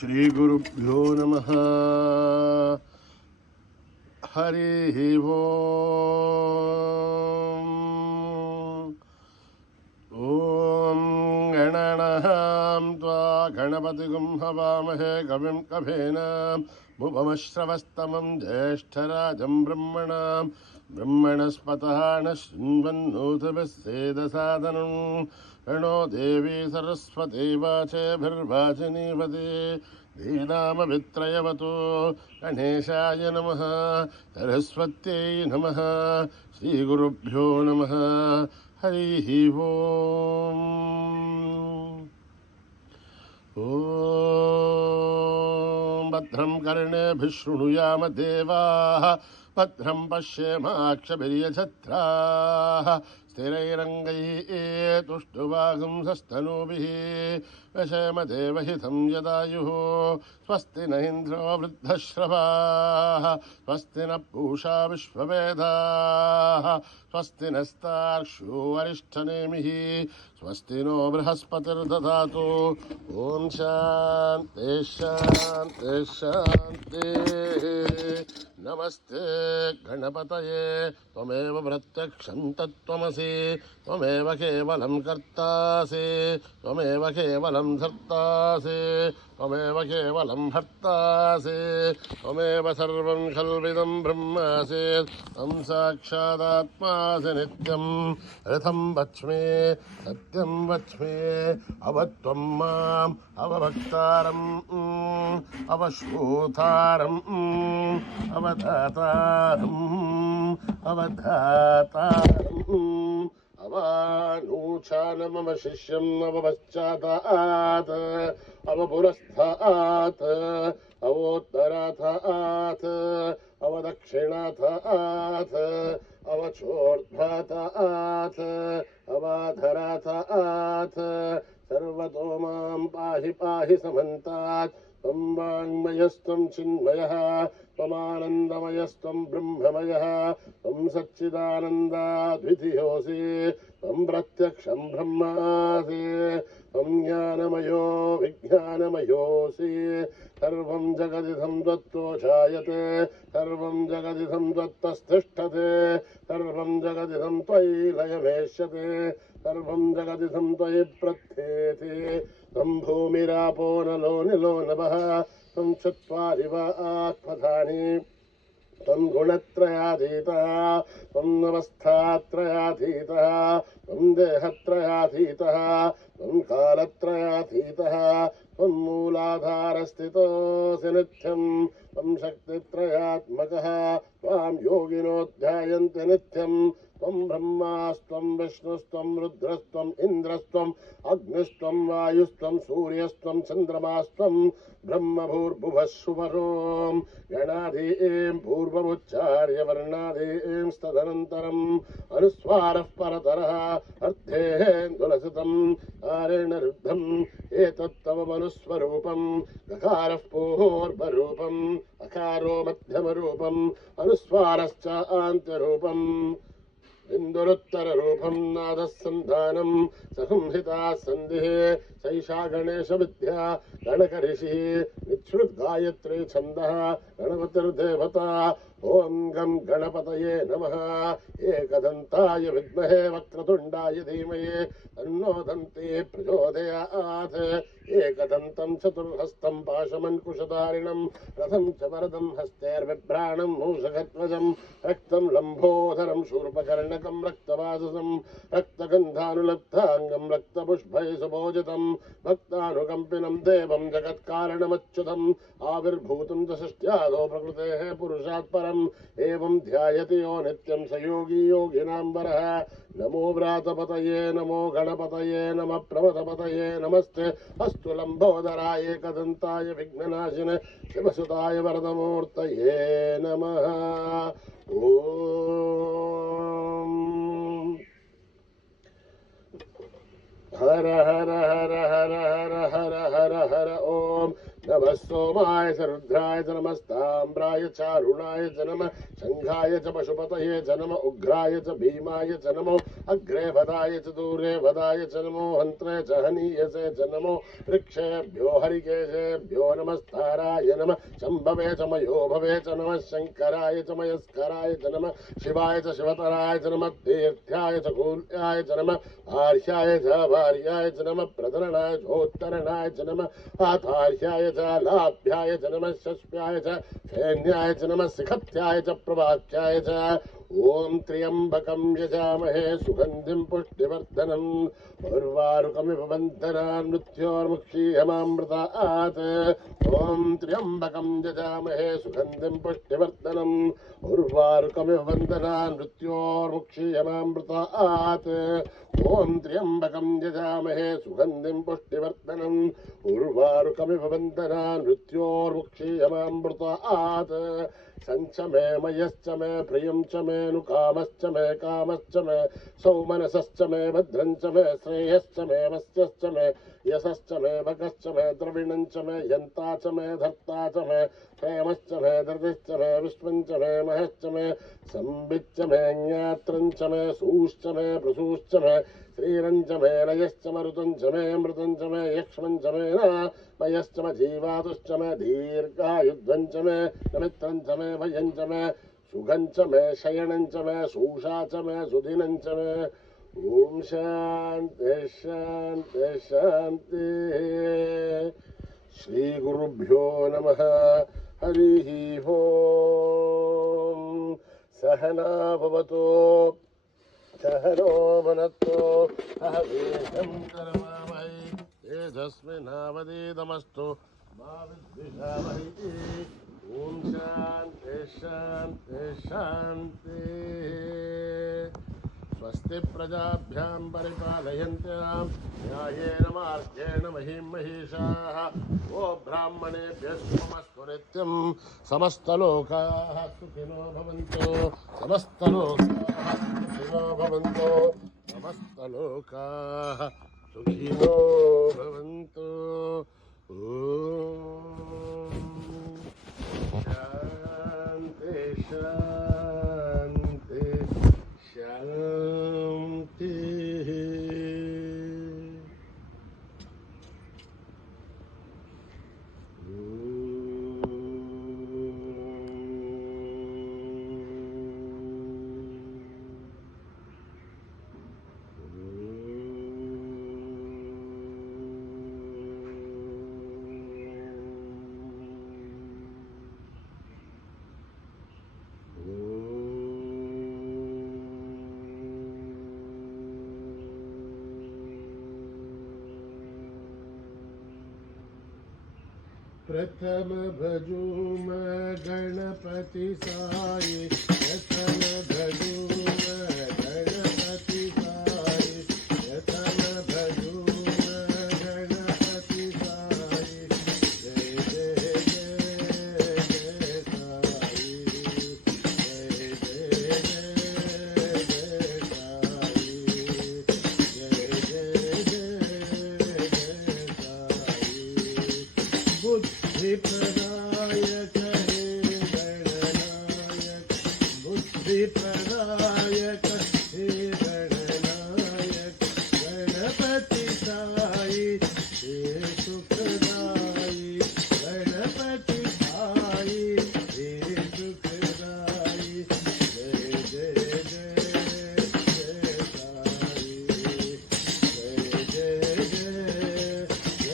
శ్రీ గురుభ్యో నమః. హరి ఓం. ఓం గణానాం త్వా గణపతిగుం హవామహే కవిం కభేన భువమశ్రవస్తమం జ్యేష్ఠరాజం బ్రహ్మణస్పతః శృण्वन्नोतिभिस्सेदसादनं रणो देवी सरस्वती वाचेभिर्वाचिनीवती धीनामभित्रयवतु गणेशाय नमः. सरस्वत्यै नमः. श्रीगुरुभ्यो नमः. हरिः ओम्. ॐ भद्रं कर्णेभिः शृणुयाम देवाः, भद्रं पश्येमाक्षभिर्यजत्राः, स्थिरैरङ्गैः तुष्टुवागुंसस्तनूभिः वशेम देवहितं यदायुः. स्वस्ति न इन्द्रो वृद्धश्रवाः, स्वस्ति न पूषा विश्ववेदाः, स्वस्ति नस्तार्क्ष्यो अरिष्ठनेमिः, स्वस्ति नो बृहस्पतिर्दधातु. ॐ शान्ति शान्ति शान्ति. नमस्ते गणपतये त्वमेव प्रत्यक्षं तत्त्वमसि, त्वमेव केवलं कर्तासि, त्वमेव केवलं धर्तासि, त्वमेव केवलं भर्तासि, त्वमेव सर्वं खल्विदं ब्रह्मासि, त्वं साक्षादात्मासि नित्यं. रथं वच्मि सत्यं वच्मि, अवत्वं माम् अवभक्तारम् अवश्रोतारम् अवधातारम् अवधातारम् अवानूचानमवशिष्यम् अवपश्चातात् अवपुरस्तात् अवोत्तरात् अवदक्षिणात् अवचोर्ध्वात् अवाधरात्. सर्वतो मां पाहि पाहि समन्तात्. त्वं वाङ्मयस्त्वं चिन्मयः, त्वमानन्दमयस्त्वं ब्रह्ममयः, त्वं सच्चिदानन्दाद्वितीयोऽसि, त्वं प्रत्यक्षं ब्रह्मासि, त्वं ज्ञानमयो विज्ञानमयोऽसि. सर्वं जगदिदं त्वत्तो जायते, सर्वं जगदिदं त्वत्तस्तिष्ठते, सर्वं जगदिदं त्वयि लयमेष्यते, सर्वं जगदिदं त्वयि प्रत्येति. त्वं भूमिरापो नलो निलो नभः, त्वं चत्वारि वा आत्मधानि, त्वं गुणत्रयातीतः, त्वं अवस्थात्रयातीतः, त्वं देहत्रयातीतः, त्वं कालत्रयातीतः, त्वं मूलाधारस्थितोऽसि नित्यं, त्वं शक्तित्रयात्मकः, त्वां योगिनो ध्यायन्ति नित्यं. त्वं ब्रह्मास्त्वं विष्णुस्त्वं रुद्रस्त्वं इन्द्रस्त्वं अग्निस्त्वं वायुस्त्वं सूर्यस्त्वं चन्द्रमास्त्वं ब्रह्मभूर्भुवः सुवरों. गणाधीं पूर्वमुच्चार्य वर्णाधीं तदनन्तरम् अनुस्वारः परतरः अर्थेन्दुलसितम् आरेण रुद्धम्. एतत्तव मनुस्वरूपम् गकारः पूर्वरूपम् अकारो मध्यमरूपम् अनुस्वारश्च आन्त्यरूपम्. इन्दुरुत्तररूपं नादः सन्धानं संहिता सन्धिः सैषा गणेशविद्या गणकऋषिः विच्छ्रुद्गायत्री छन्दः गणपतिर्देवता. ॐ गं गणपतये नमः. एकदन्ताय विद्महे वक्रतुण्डाय धीमहि तन्नो दन्ती प्रचोदयात्. एकदन्तं चतुर्हस्तं पाशमङ्कुशधारिणं रथं च वरदं हस्तैर्बिभ्राणं मूषकध्वजं रक्तं लम्बोदरं शूर्पकर्णकं रक्तवाससं रक्तगन्धानुलब्धाङ्गं रक्तपुष्पैः सुभोजितं भक्तानुकम्पिनं देवं जगत्कारणमच्युतम् आविर्भूतं च षष्ट्यादो प्रकृतेः पुरुषात् परम्. एवं ध्यायति यो नित्यं स योगी योगिनां वरः. नमो व्रातपतये नमो गणपतये नमः प्रमथपतये नमस्ते अस्तु लम्बोदराय एकदन्ताय विघ्ननाशिने शिवसुताय वरदमूर्तये नमः. ॐ हर हर हर हर हर हर हर हर. ॐ नमः सोमाय च रुद्राय च नमस्ताम्राय चारुणाय च नमः शंखाय च पशुपतये च नमः उग्राय च भीमाय च नमो अग्रे वदाय च दूरे वदाय च नमो हन्त्रे च हनीयसे च नमो वृक्षेभ्यो हरिकेशेभ्यो नमस्ताराय नमः शम्भवे च मयो भवे च नमः शङ्कराय च मयस्कराय च नमः शिवाय च शिवतराय च नमः तीर्थ्याय च कूल्याय च नमः आर्याय च भार्याय च नमः प्रधरणाय चोत्तरणाय च नमः आतार्याय च लाभ्याय च नमः शस्याय च सैन्याय च नमः शिखत्याय च प्रवाक्याय च ओम त्र्यंबकं यजामहे सुगंधिं पुष्टिवर्धनम् उर्वारुकमिव बन्धनान् मृत्योर्मुक्षीयमामृतात् ओम त्र्यंबकं यजामहे सुगंधिं पुष्टिवर्धनम् उर्वारुकमिव बन्धनान् मृत्योर्मुक्षीयमामृतात् ओम त्र्यंबकं यजामहे सुगंधिं पुष्टिवर्धनम् उर्वारुकमिव बन्धनान् मृत्योर्मुक्षीयमामृतात् संच मे मयश्च मे प्रियं च मे नुकामश्च मे कामश्च मे सौमनसश्च मे भद्रं च मे श्रेयश्च मे वस्यश्च मे यशश्च मे भगश्च मे द्रविणं च मे यन्ता च मे धर्ता च मे प्रेमश्च मे धृतिश्च मे विश्वं च मे महश्च मे संविच्च मे ज्ञात्रं च मे सूश्च मे प्रसूश्च मे श्रीरं च मे लयश्च मरुतं च मे मृतं च मे यक्ष्मं च मे मयश्च मे जीवातुश्च मे दीर्घायुध्वं च मे नमित्रं च मे भयं च मे सुखं च मे शयनं च मे सूषा च मे सुदिनं च मे ओम शांति शांति शांति श्री गुरुभ्यो नमः हरि ओम सहना भवतु सहनो भुनक्तु सह वीर्यं करवावहै तेजस्विनावधीतमस्तु मा विद्विषावहै ओम शांति शांति शांति स्वस्ति प्रजाभ्यां परिपालयन्त्यां न्यायेन मार्गेण महीं महिषाः ओ ब्राह्मणेभ्यः शुभमस्तु नित्यं समस्तलोकाः सुखिनो भवन्तु समस्तलोकाः सुखिनो भवन्तु समस्तलोकाः सुखिनो भवन्तु ॐ शान्ति शान्ति शान्ति प्रथम भजूम गणपति साई प्रथम भजूम गणपति साई प्रथम भजूम गणपति साई जय जय जय जय साई जय जय जय साई जय जय जय साई बुद्धिप्रदायक हे गणनायक बुद्धिप्रदायक हे गणनायक गणपति साई हे सुखदाई गणपति साई हे सुखदाई जय जय जय जय साई जय जय जय साई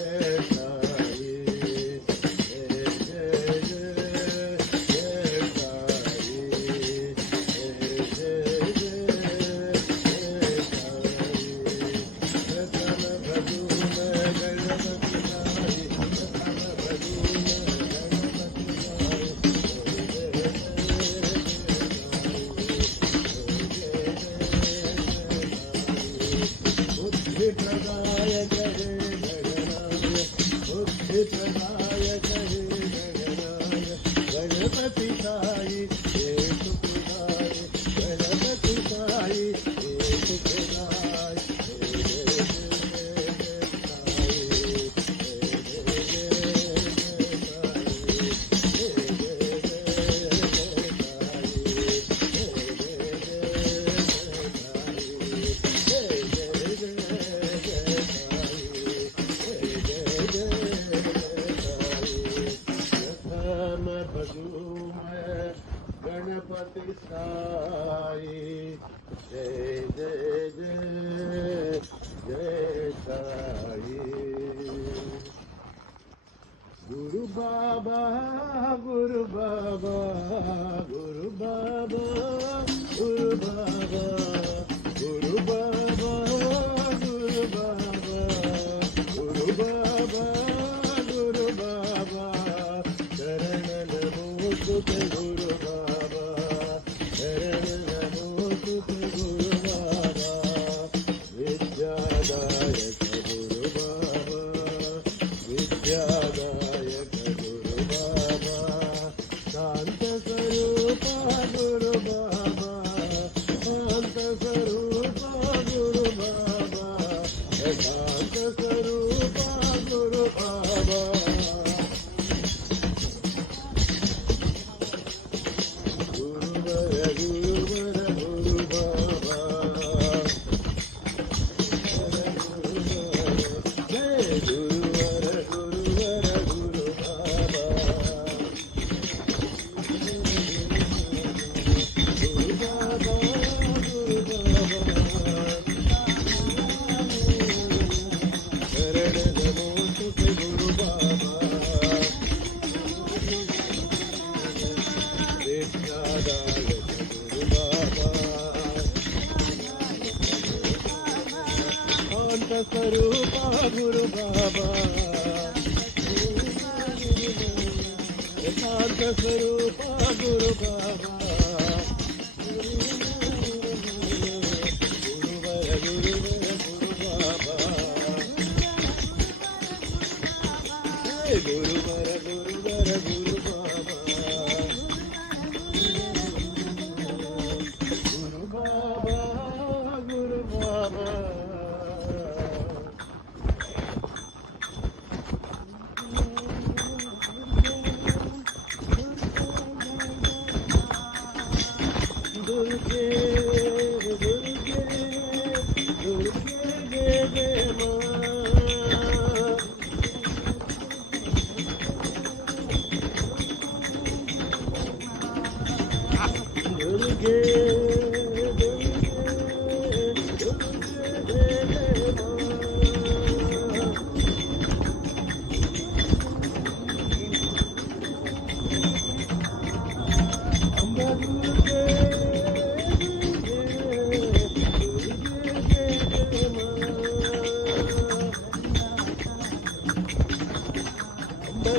बुद्धिप्रदायक हे गणनायक बुद्धिप्रदायक हे गणनायक गणपति साई हे सुखदाय गणपति साई हे सुखदाय जय जय जय साई साई जय जय जय जय साई गुरु बाबा गुरु बाबा गुरु बाबा गुरु बाबा गुरु बाबा गुरु बाबा गुरु बाबा गुरु बाबा शरण नमो तुझे गुरु बाबा शरण नमो तुझे गुरु बाबा विद्यादायक गुरु बाबा विद्यादायक गुरु बाबा शांत स्वरूपा गुरु बाबा शांत स्वरूपा गुरु बाबा शांत स्वरूपा गुरु बाबा गुरुवर गुरुवर गुरु बाबा जय गुरुवर गुरुवर गुरु बाबा गुरु बाबा गुरु बाबा शरण नमो तुझे गुरु बाबा विद्यादायक गुरु बाबा शांत स्वरूपा गुरु बाबा शांत स्वरूपा गुरु बाबा गुरुवर गुरुवर गुरु बाबा जय गुरुवर गुरुवर गुरु बाबा गुरु बाबा गुरु बाबा दुर्गे दुर्गे दुर्गे जय मां दुर्गे दुर्गे दुर्गे जय मां अम्बा दुर्गे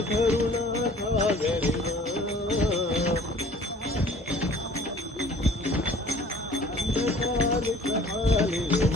करुणा सागरी जगद्धारिणी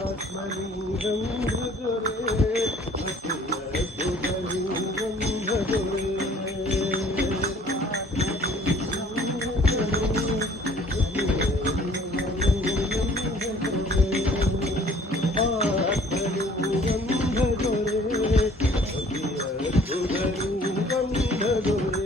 आत्मलिंगं भजरे अखिलशुभलिंगं भजरे आत्मलिंगं भजरे अखिलशुभलिंगं भजरे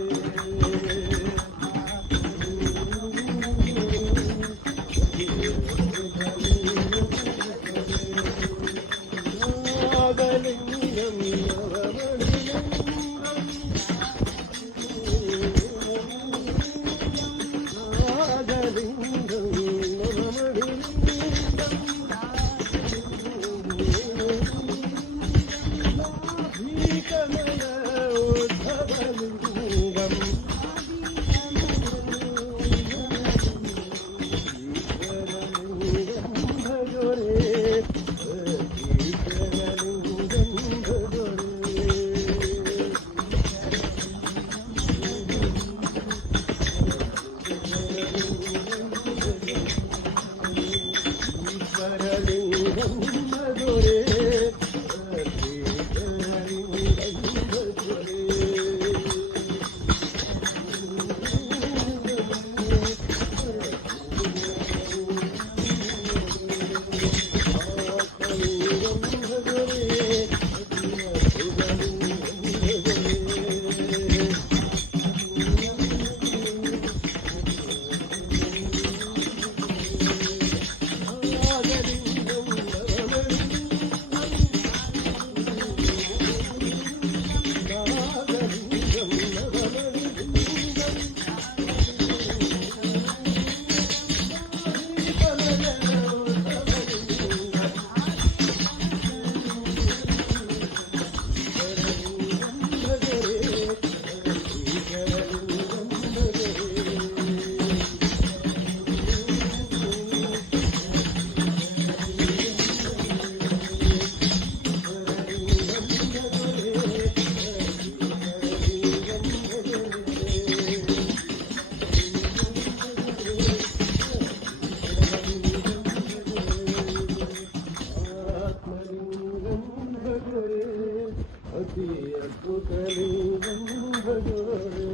అతి అద్భుతలింగం భజోరే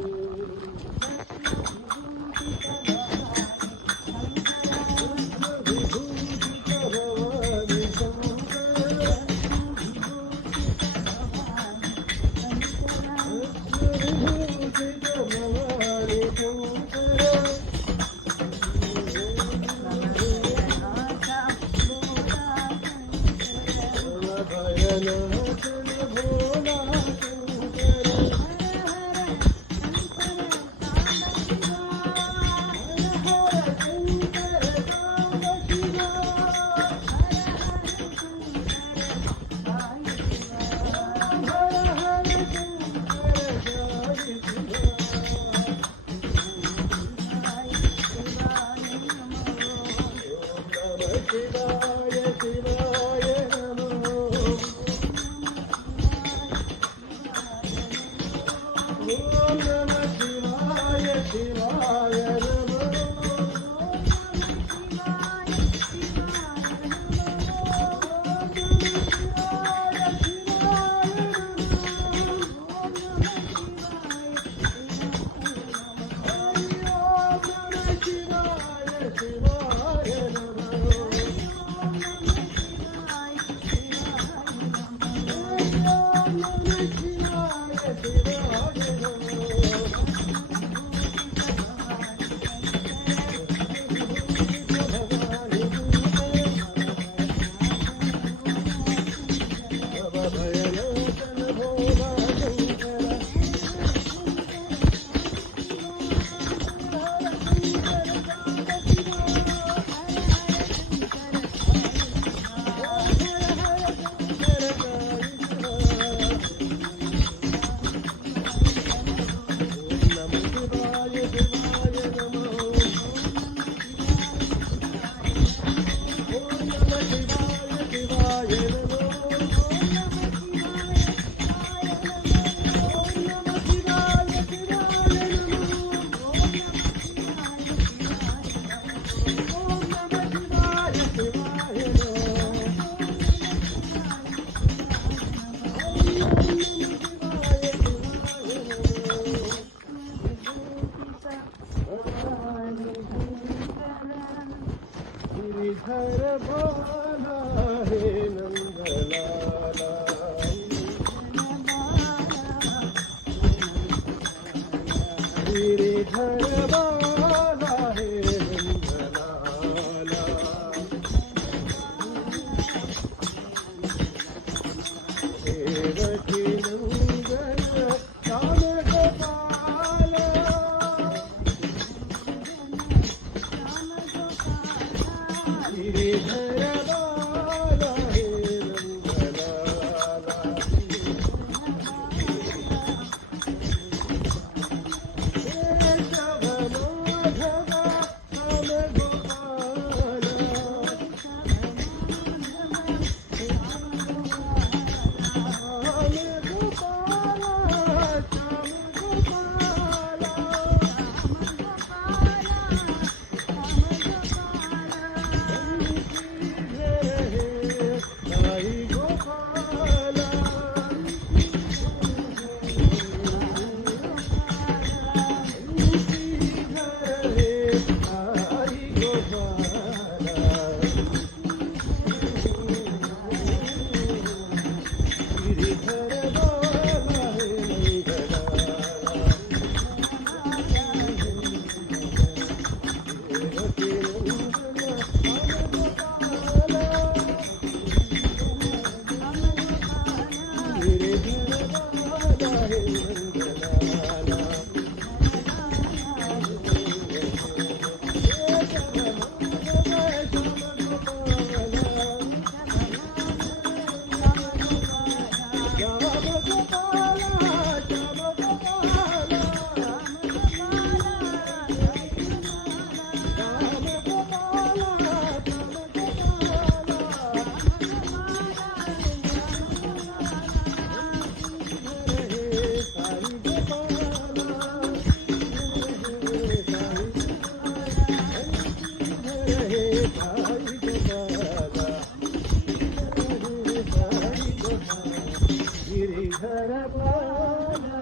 घरवाला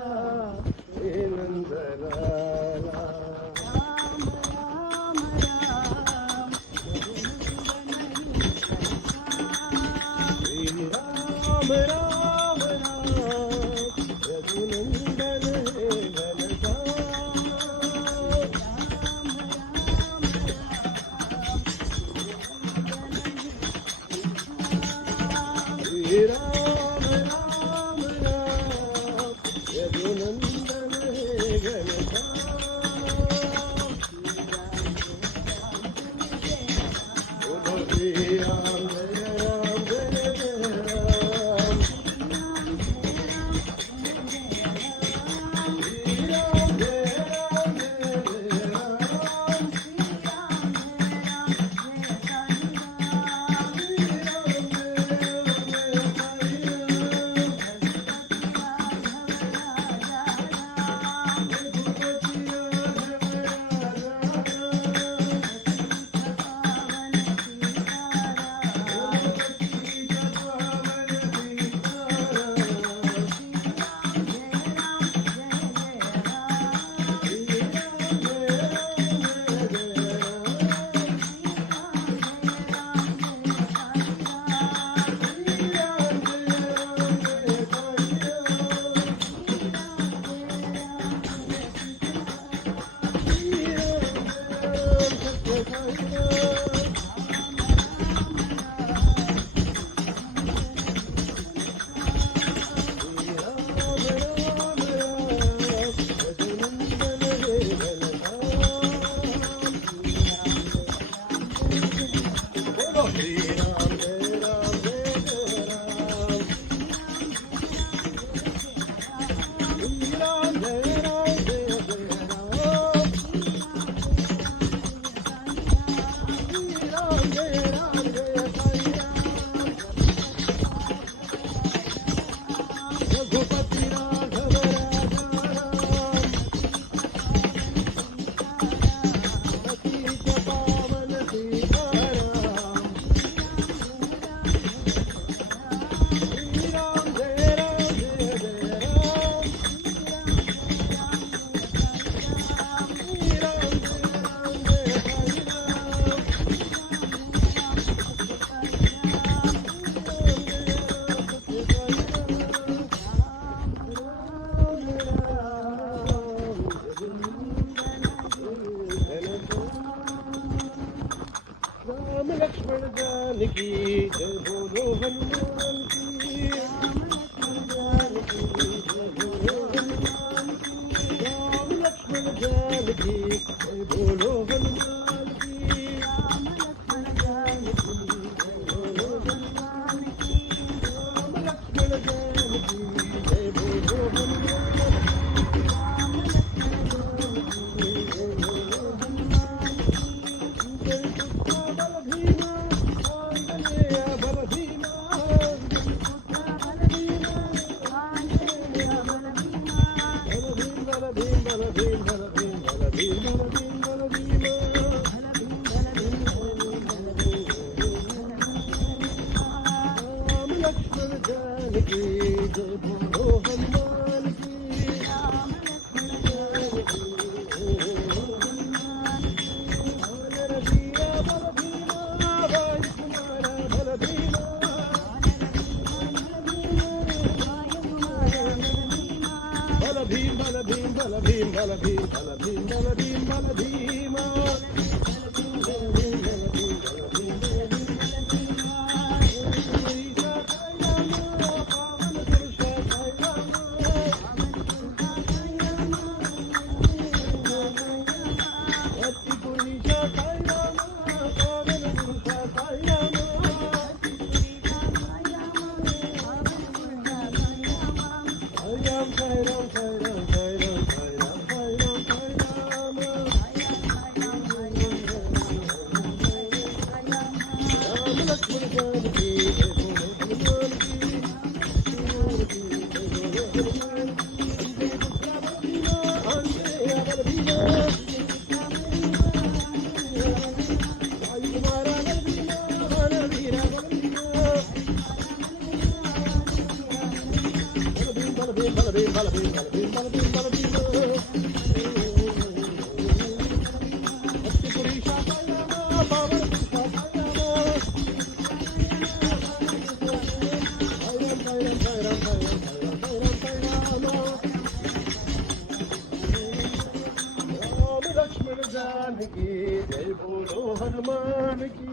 हे नंदलाला राम राम राम रघुनंदन हे राम राम राम रघुनंदन हे श्री राम जय राम जय जय राम श्री राम जय राम जय जय राम राम लक्ष्मण जानकी जय बोलो हनुमान की राम लक्ष्मण जानकी जय बोलो हनुमान की राम लक्ष्मण जानकी जय बोलो हनुमान की राम लक्ष्मण जानकी जय बोलो हनुमान की राम लक्ष्मण जानकी जय बोलो हनुमान की राम लक्ष्मण जानकी जय बोलो हनुमान की लक्ष्मण जानकी जय बोलो हनुमान की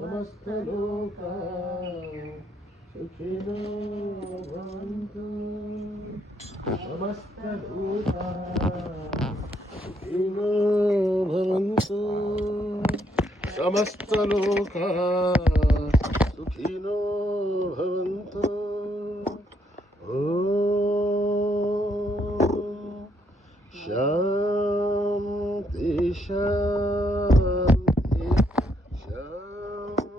समस्तलोका सुखिनो भवन्तु समस्तलोका सुखिनो भवन्तु समस्तलोका सुखिनो भवन्तु शांति शांति शांति।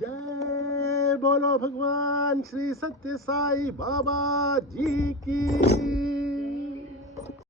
जय बोलो भगवान श्री सत्य साई बाबा जी की।